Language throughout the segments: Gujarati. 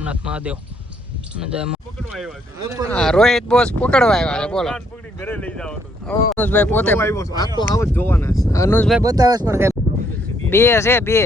કામનાથ મહાદેવ રોહિત બોસ પકડવા આવ્યા છે બોલો અનુજભાઈ પોતે અનુજભાઈ બતાવે પણ બે છે બે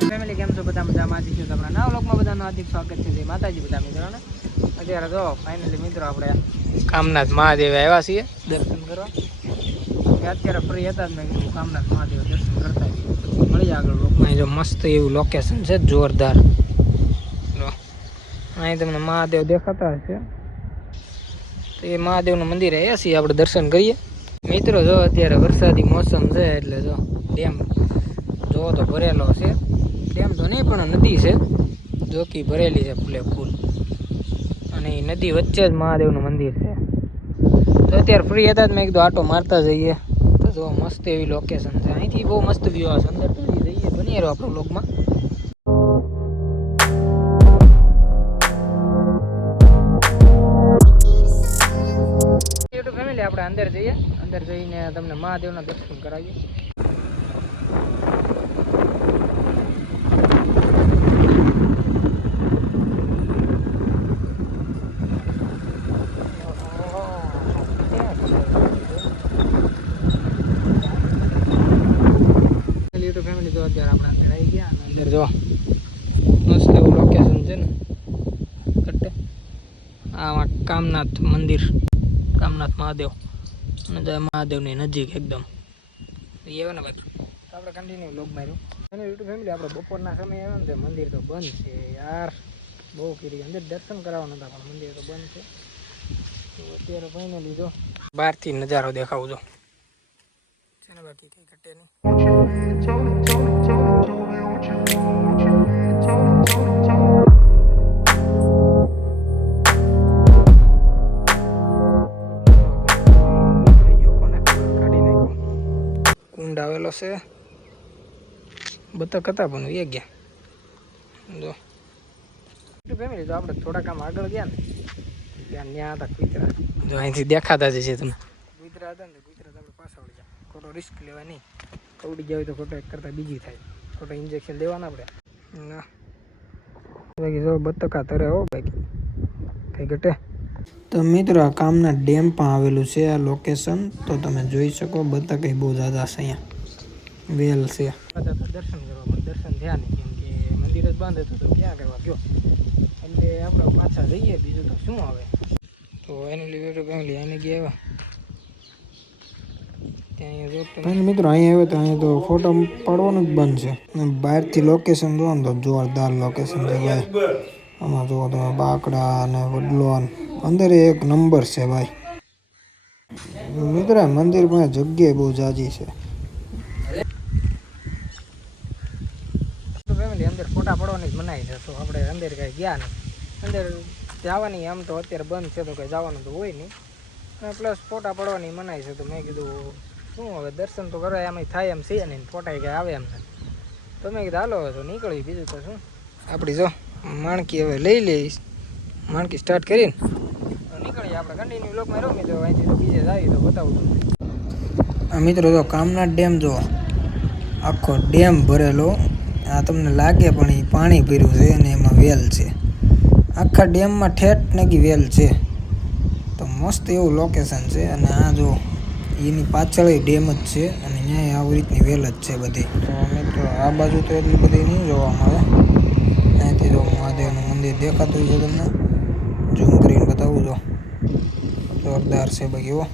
ફેમિલી કેમ છો બધા મજામાં છો તમારા નવા વ્લોગમાં બધાનું હાર્દિક સ્વાગત છે જય માતાજી બધા મિત્રોને અત્યારે જો ફાઇનલી મિત્રો આપણે કામનાથ મહાદેવ આવ્યા છીએ દર્શન કરવા અત્યારે ફ્રી હતા જ મેં કીધું કામનાથ મહાદેવ દર્શન કરતા પછી મળી આગળ વ્લોગમાં જો મસ્ત એવું લોકેશન છે જોરદાર અહીં તમને મહાદેવ દેખાતા હશે તો એ મહાદેવનું મંદિર આવ્યા છીએ આપણે દર્શન કરીએ મિત્રો જો અત્યારે વરસાદી મોસમ છે એટલે જો ડેમ જો તો ભરેલો છે ડેમ તો નહીં પણ નદી છે જોકી ભરેલી છે ફૂલે ફૂલ અને એ નદી વચ્ચે જ મહાદેવનું મંદિર છે તો અત્યારે ફ્રી હતા જ મેં કીધું આટો મારતા જઈએ તો જો મસ્ત એવી લોકેશન છે અહીંથી બહુ મસ્ત વ્યૂ આવશે અંદર તો જઈએ બની રહ્યો આપણો વ્લોગમાં ફેમિલી આપણે અંદર જઈએ અંદર જઈને તમને મહાદેવના દર્શન કરાવીએ ફેમિલી જો અત્યારે આપણે અંદર આવી ગયા અને અંદર જો મસ્ત એવું લોકેશન છે ને કટ્ટે આ કામનાથ મંદિર કામનાથ મહાદેવ અને મહાદેવની નજીક એકદમ એવા ને ભાઈ તો આપણે કન્ટિન્યુ વ્લોગ માર્યું અને યુટ્યુબ ફેમિલી આપણે બપોરના સમય આવ્યો ને મંદિર તો બંધ છે યાર બહુ કરી અંદર દર્શન કરાવવા નતા પણ મંદિર તો બંધ છે તો અત્યારે ફાઇનલી જો બહારથી નજારો દેખાવું જો છે ને બહારથી કઈ ઘટે નહીં કુંડ આવેલો છે બતક હતા પણ એ ગયા જો ફેમિલી તો આપણે થોડાક આમ આગળ ગયા ને ત્યાં ત્યાં હતા કુતરા જો અહીંથી દેખાતા જ છે તમે કુતરા હતા ને કુતરા આપણે પાછા વળી જાય ખોટો રિસ્ક લેવા નહીં કવડી જાય તો ખોટો એક કરતાં બીજી થાય ખોટો ઇન્જેક્શન લેવાના આપણે ના બાકી જો બતકા તરે હો બાકી કઈ ઘટે તો મિત્રો આ કામના ડેમ પણ આવેલું છે આ લોકેશન તો તમે જોઈ શકો બતક બહુ જ્યાદા છે અહીંયા વેલ છે દર્શન કરવા પણ દર્શન થયા નહીં કેમ કે મંદિર જ બંધ હતું તો ક્યાં કરવા ગયો એટલે આપણે પાછા જઈએ બીજું તો શું આવે તો એનું લીધું ફેમિલી એને ગયા ત્યાં મિત્રો અહીંયા આવ્યો તો અહીંયા તો ફોટો પાડવાનું જ બંધ છે બહારથી લોકેશન જોવો ને તો જોરદાર લોકેશન છે ભાઈ આમાં જુઓ તમે બાકડા અને વડલો અંદર એક નંબર છે ભાઈ મિત્રો મંદિર માં જગ્યાએ બહુ જાજી છે ફેમિલી અંદર ફોટા પડવાની જ મનાઈ છે તો આપણે અંદર કઈ ગયા નહીં અંદર જવાની આમ તો અત્યારે બંધ છે તો કઈ જવાનું તો હોય નહીં અને પ્લસ ફોટા પડવાની મનાઈ છે તો મેં કીધું શું હવે દર્શન તો કરવા એમ થાય એમ છે નહીં ફોટા કઈ આવે એમ તો મેં કીધું હાલો તો નીકળી બીજું તો શું આપણી જો માણકી હવે લઈ લઈશ માણકી સ્ટાર્ટ કરીને નીકળીએ આપણે કન્ટિન્યુ વ્લોગમાં રહો મિત્રો અહીંથી તો બીજે જાય તો બતાવું તમને મિત્રો જો કામનાથ ડેમ જો આખો ડેમ ભરેલો આ તમને લાગે પણ એ પાણી ભર્યું છે અને એમાં વેલ છે આખા ડેમમાં ઠેઠ નાખી વેલ છે તો મસ્ત એવું લોકેશન છે અને આ જો એની પાછળ ડેમ જ છે અને અહીંયા આવી રીતની વેલ જ છે બધી તો મિત્રો આ બાજુ તો એટલી બધી નહીં જોવા મળે અહીંથી તો મહાદેવનું મંદિર દેખાતું છે તમને ઝૂમ કરીને બતાવું છો જોરદાર છે બાકી હો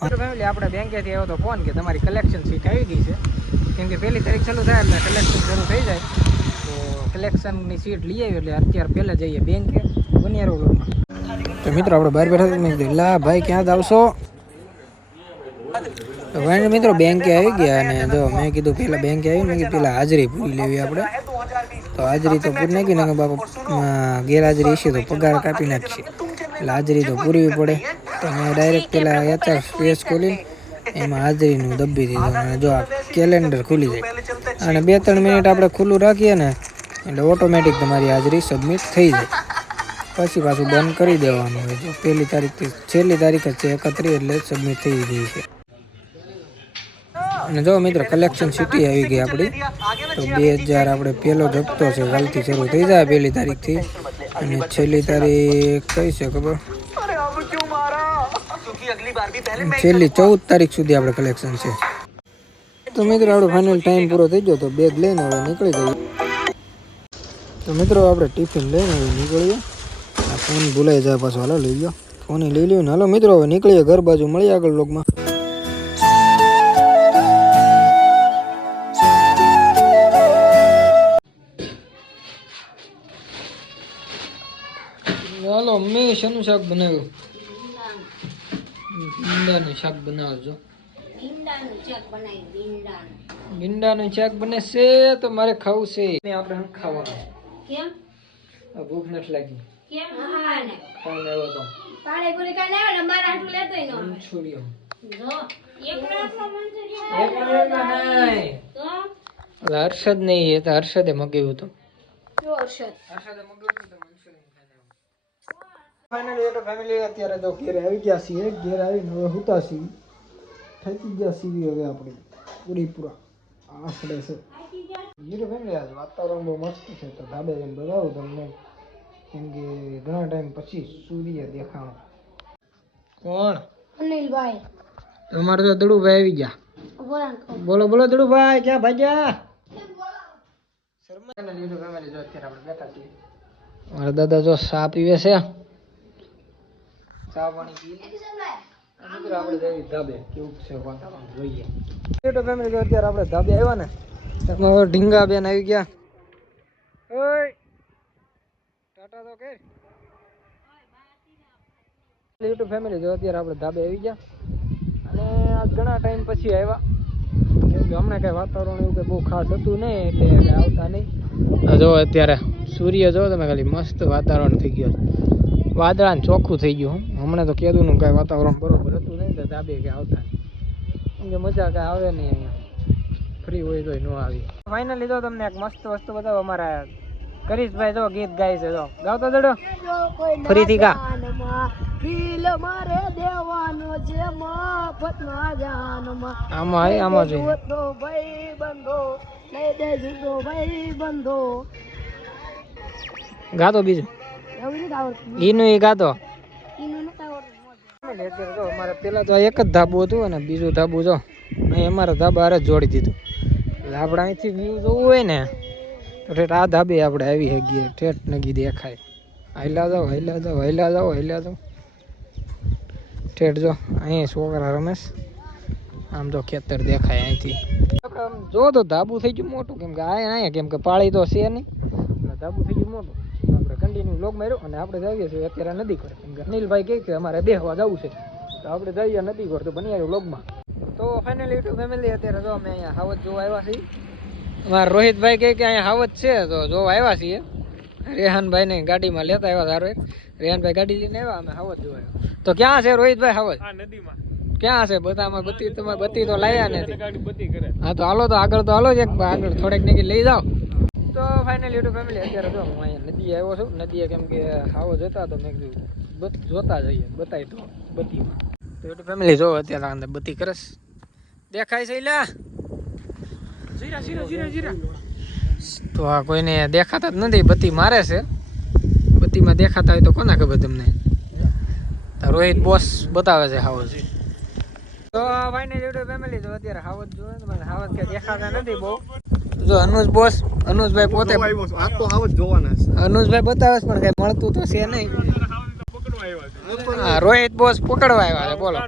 ફેમિલી આપણે બેંકેથી આવ્યો તો ફોન કે તમારી કલેક્શન સીટ આવી ગઈ છે કેમ કે પહેલી તારીખ ચાલુ થાય એટલે કલેક્શન શરૂ થઈ જાય તો કલેક્શનની સીટ લઈ આવી એટલે અત્યારે પહેલાં જઈએ બેંકે બનિયારો વ્લોગમાં તો મિત્રો આપણે બહાર બેઠા મેં કીધું લા ભાઈ ક્યાં જ આવશો તો ભાઈ મિત્રો બેંકે આવી ગયા અને જો મેં કીધું પહેલાં બેંકે આવી મેં કીધું પહેલાં હાજરી પૂરી લેવી આપણે તો હાજરી તો પૂરી નાખી નાખે બાપા ગેરહાજરી હશે તો પગાર કાપી નાખશે એટલે હાજરી તો પૂરવી પડે તો મેં ડાયરેક્ટ પેલા યાત્રા સ્પેસ ખોલી એમાં હાજરીનું દબી દીધું અને જો આ કેલેન્ડર ખુલી જાય અને 2-3 મિનિટ આપણે ખુલ્લું રાખીએ ને એટલે ઓટોમેટિક તમારી હાજરી સબમિટ થઈ જાય પછી પાછું બંધ કરી દેવાનું હોય જો પહેલી તારીખથી છેલ્લી તારીખ જ છે 31 એટલે સબમિટ થઈ ગઈ છે અને જો મિત્રો કલેક્શન સિટી આવી ગઈ આપણી. તો 2000 આપણે પહેલો જ હપ્તો છે, કાલથી શરૂ થઈ જાય 1લી તારીખથી. અને છેલ્લી તારીખ કઈ છે ખબર? છેલ્લી 14 તારીખ સુધી આપણે કલેક્શન છે. તો મિત્રો આપણો ફાઇનલ ટાઈમ પૂરો થઈ ગયો. તો બેગ લઈને હવે નીકળી જઈએ. તો મિત્રો આપણે ટિફિન લઈને હવે નીકળીએ. આ ફોન ભૂલાઈ જાય પાછો, હાલો લઈ લો ફોન લઈ લ્યો ને. હાલો મિત્રો હવે નીકળીએ ઘર બાજુ, મળીએ આગળ વ્લોગમાં. હાલો મેં શેનું શાક બનાવ્યું? ભીંડાનું શાક બનાવજો. ભીંડાનું શાક બને છે તો મારે ખાવું છે. આપણે ખાવાનું કેમ? ભૂખ નથી લાગી. કેમ? ખાઈને આવ્યો તો પાણીપુરી ખાઈને આવ્યો ને મારા હાટુ લેતોય ન છોડ્યો. જો એક પ્લેટમાં મંચુરિયન એક પ્લેટમાં નહીં તો હર્ષદ નહીં, એ તો હર્ષદે મગાવ્યું હતું. જો હર્ષદે મગાવ્યું તો મંચુરિયન ખાઈને આવ્યો. ફાઇનલી તો ફેમિલી અત્યારે તો ઘરે આવી ગયા છીએ. ઘરે આવીને હવે હુતા છીએ. થાકી ગયા છીએ હવે આપણે પૂરેપૂરા આસડે છે. જીરો ફેમિલી આજ વાતાવરણ બહુ મસ્ત છે. તો ધાબે જઈને બતાવું તમને, કેમ કે ઘણા ટાઈમ પછી સૂર્ય દેખાણો. કોણ? અનિલભાઈ. તમારે તો દડુભાઈ આવી ગયા. બોલો બોલો દડુભાઈ, ક્યાં ભાગ્યા? શર્મા જીરો ફેમિલી જો અત્યારે આપણે બેઠા છીએ. મારા દાદા જો ચા પીવે છે. ચા પાણી પી મિત્રો આપણે જઈએ ધાબે. કેવું છે વાતાવરણ જોઈએ. જીરો ફેમિલી જો અત્યારે આપણે ધાબે આવ્યા ને, ઢીંગા બેન આવી ગયા. ઓય ટાટા તો કે યુટ્યુબ ફેમિલી જો અત્યારે આપણે ધાબે આવી ગયા. અને આ ઘણા ટાઈમ પછી આવ્યા, કેમ કે હમણાં કઈ વાતાવરણ એવું કઈ બહુ ખાસ હતું નહીં, એટલે આવતા નહીં. જો અત્યારે સૂર્ય જો તમે ખાલી મસ્ત વાતાવરણ થઈ ગયું, વાદળાને ચોખ્ખું થઈ ગયું. હમણાં તો કેદુનું કઈ વાતાવરણ બરોબર હતું નહીં, તો ધાબે કે આવતા કેમ કે મજા કઈ આવે નહીં. અહીંયા ફ્રી હોય તો ન આવી. ફાઇનલી જો તમને એક મસ્ત વસ્તુ બતાવો. અમારા કરીશભાઈ જો ગીત ગાય છે. જો ગાવતો દડો ફરીથી ગા. દિલ મારે દેવાનો છે મફતમાં જાનમાં. આમાં આમાં જોઈએ તો ભાઈ બંધો લઈ દેજો તો ભાઈ બંધો. ગાતો બીજું ઈનું એ ગાતો. અત્યારે જો અમારે પેલા તો એક જ ધાબુ હતું અને બીજું ધાબુ જો અહીં અમારા ધાબા હારે જ જોડી દીધું. એટલે આપણે અહીંથી વ્યૂ જોવું હોય ને તો ઠેઠ આ ધાબે આપણે આવી શકીએ. ઠેઠ નગી દેખાય. હાલ્યા જાઓ હાલ્યા જાઓ હાલ્યા જાઓ હાલ્યા જાઓ. ઠેઠ જો અહીં છોકરા રમેશ. આમ તો ખેતર દેખાય અહીંથી. આપણે આમ જો તો ધાબુ થઈ ગયું મોટું, કેમ કે અહીંયા કેમ કે પાળી તો છે નહીં, એટલે ધાબુ થઈ ગયું મોટું. આપણે કન્ટિન્યુ વ્લોગ માર્યો અને આપણે જઈએ છીએ અત્યારે નદી પર, કેમ કે અનિલભાઈ કહે કે અમારે બેહવા જવું છે, તો આપણે જઈએ નદી પર. તો બની આવ્યું વ્લોગમાં. તો ફાઇનલી યુટ્યુબ ફેમિલી અત્યારે જો અમે અહીંયા હાવજ જોવા આવ્યા છીએ. અમારા રોહિતભાઈ કહે કે અહીંયા હાવજ છે, તો જોવા આવ્યા છીએ. રેહાનભાઈને ગાડીમાં લેતા આવ્યા સારો એક. રેહાનભાઈ ગાડી લઈને આવ્યા, અમે હાવજ જોવા આવ્યા. તો ક્યાં છે રોહિતભાઈ હાવજ? નદીમાં. ક્યાં છે? બધામાં બત્તી તમારે બત્તી તો લાયા નથી. હા તો હાલો, તો આગળ તો હાલો જ એક આગળ થોડેક નીકળી લઈ જાઓ. તો ફાઇનલી યુટ્યુબ ફેમિલી અત્યારે જો હું અહીંયા નદીએ આવ્યો છું. નદીએ કેમ કે હાવજ હતા તો મેં કીધું જોતા જઈએ, બતાવી તો બત્તીમાં. તો યુટ્યુબ ફેમિલી જો અત્યારે અંદર બત્તી કરસ દેખાય છે. લા જીરા જીરા જીરા જીરા. તો આ કોઈને દેખાતા જ નથી, બત્તી મારે છે. બત્તીમાં દેખાતા હોય તો કોના ખબર તમને? રોહિત બોસ બતાવે છે હાવજ. તો ફાઇનલી યુટ્યુબ ફેમિલી જો અત્યારે હાવજ જોવે ને, હાવજ કે દેખાતા નથી બહુ. જો અનુજ બોસ, અનુજભાઈ પોતે આખો હાવજ જોવાના છે. અનુજભાઈ બતાવે પણ કઈ મળતું તો છે નહીં. હા રોહિત બોસ પકડવા આવ્યા છે. બોલો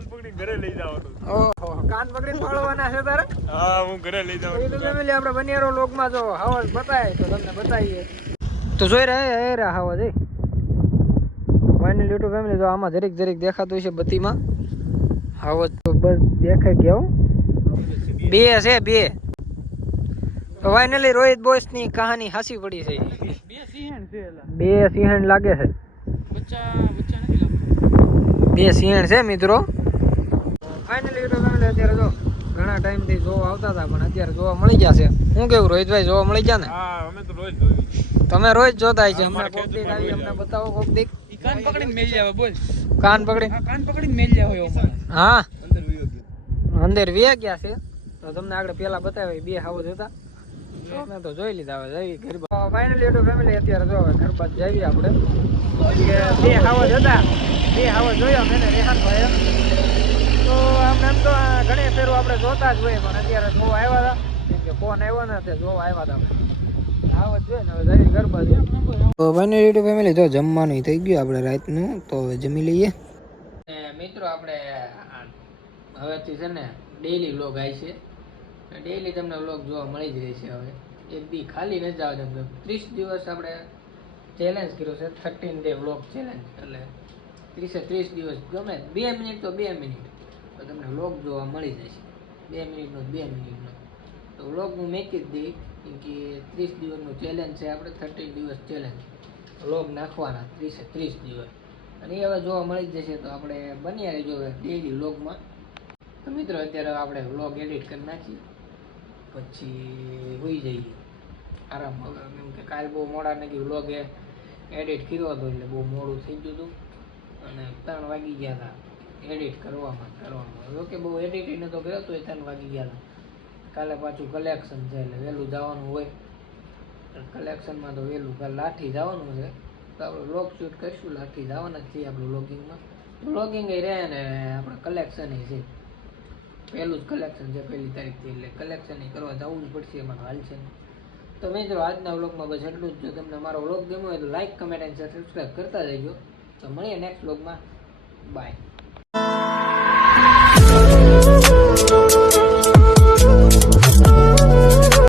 ઘરે લઈ જવાનું. ઓહો કાન પકડીને પાડવાના છે તારે? હા હું ઘરે લઈ જાઉં. યુટ્યુબ ફેમિલી આપણે બનિયારો લોકમાં જો હાવજ બતાય તો તમને બતાવીએ. તો જોઈ રહ્યા હાવજ. ફાઇનલ યુટ્યુબ ફેમિલી જો આમાં જરીક જરીક દેખાતું હોય છે બત્તીમાં હાવજ. તો બસ દેખાય ગયા. બે છે બે. તો ફાઇનલી રોહિત બોસ ની કહાની હાસી પડી છે. બે સિંહણ લાગે છે. બે સિંહણ છે મિત્રો. ફાઇનલી યુટ્યુબ ફેમિલી અત્યારે જો ઘણા ટાઈમ થી જોવા આવતા હતા, પણ અત્યારે જોવા મળી ગયા છે. હું કેવું રોહિતભાઈ, જોવા મળી ગયા ને? હા અમે તો રોજ જોઈ. તમે રોજ જોતા છે. હમણાં કોક દીક આવી, અમને બતાવો કોક દીક. કાન પકડીને મેલ જાવે. બોલ કાન પકડીને મેલ જાવે. હા અંદર વી ગયા છે. તો તમને આગળ પેલા બતાવ્યા 2 હાવજ હતા તો અમે તો જોઈ લીધા. હવે જઈ ગરબા ફાઇનલી યુટ્યુબ ફેમિલી અત્યારે જો હવે ગરબા જઈએ આપણે કે 2 હાવજ હતા 2 હાવજ જોયા મેં રેહાનભાઈ. તો આમ તો ઘણી ફેરો આપણે જોતા જ હોય પણ અત્યારે જોવા આવ્યા હતા કેમ કે ફોન આવ્યો ને તે જોવા આવ્યા હતા આવત જોઈએ ને હવે જઈ ગરબા જોઈએ. તો ફાઇનલી યુટ્યુબ ફેમિલી જો જમવાનું થઈ ગયું આપણે રાતનું તો હવે જમી લઈએ. મિત્રો આપણે હવેથી છે ને ડેઈલી વ્લોગ આવી છે. ડેઈલી તમને વ્લોગ જોવા મળી જ રહેશે. હવે એક દી ખાલી નથી જવા દેવું. 30 દિવસ આપણે ચેલેન્જ કર્યો છે 13 ડે વ્લોગ ચેલેન્જ. એટલે 30 દિવસ ગમે 2 મિનિટ તો 2 મિનિટ તો તમને વ્લોગ જોવા મળી જશે. 2 મિનિટનો 2 મિનિટનો તો વ્લોગ હું મેકી જ દઈ કેમ કે 30 દિવસનો ચેલેન્જ છે આપણે 13 દિવસ ચેલેન્જ વ્લોગ નાખવાના 30 દિવસ અને એ હવે જોવા મળી જ જશે. તો આપણે બન્યા રહીજો ડેઈલી વ્લોગમાં. તો મિત્રો અત્યારે આપણે વ્લોગ એડિટ કરી નાખીએ પછી હોઈ જઈએ આરામ. કેમ કે કાલ બહુ મોડા નથી વ્લોગ એડિટ કર્યો હતો એટલે બહુ મોડું થઈ ગયું હતું અને 3 વાગી ગયા હતા એડિટ કરવામાં. જોકે બહુ એડિટિંગ તો કર્યો તો 3 વાગી ગયા હતા. કાલે પાછું કલેક્શન છે એટલે વહેલું જવાનું હોય. કલેક્શનમાં તો વહેલું કાલે લાઠી જવાનું છે તો આપણે વ્લોગ શૂટ કરીશું. લાઠી જવાના જ છીએ આપણે વ્લોગિંગમાં. વ્લોગિંગ એ રહે ને આપણે કલેક્શન છે પહેલું જ કલેક્શન છે 1 તારીખથી એટલે કલેક્શન કરવા જવું જ પડશે. એમાં હાલ છે. તો મિત્રો આજના વ્લોગમાં બસ એટલું જ. જો તમને મારો વ્લોગ ગમ્યો હોય તો લાઈક કમેન્ટ અને સબસ્ક્રાઈબ કરતા જજો. તો મળીએ નેક્સ્ટ વ્લોગમાં. બાય.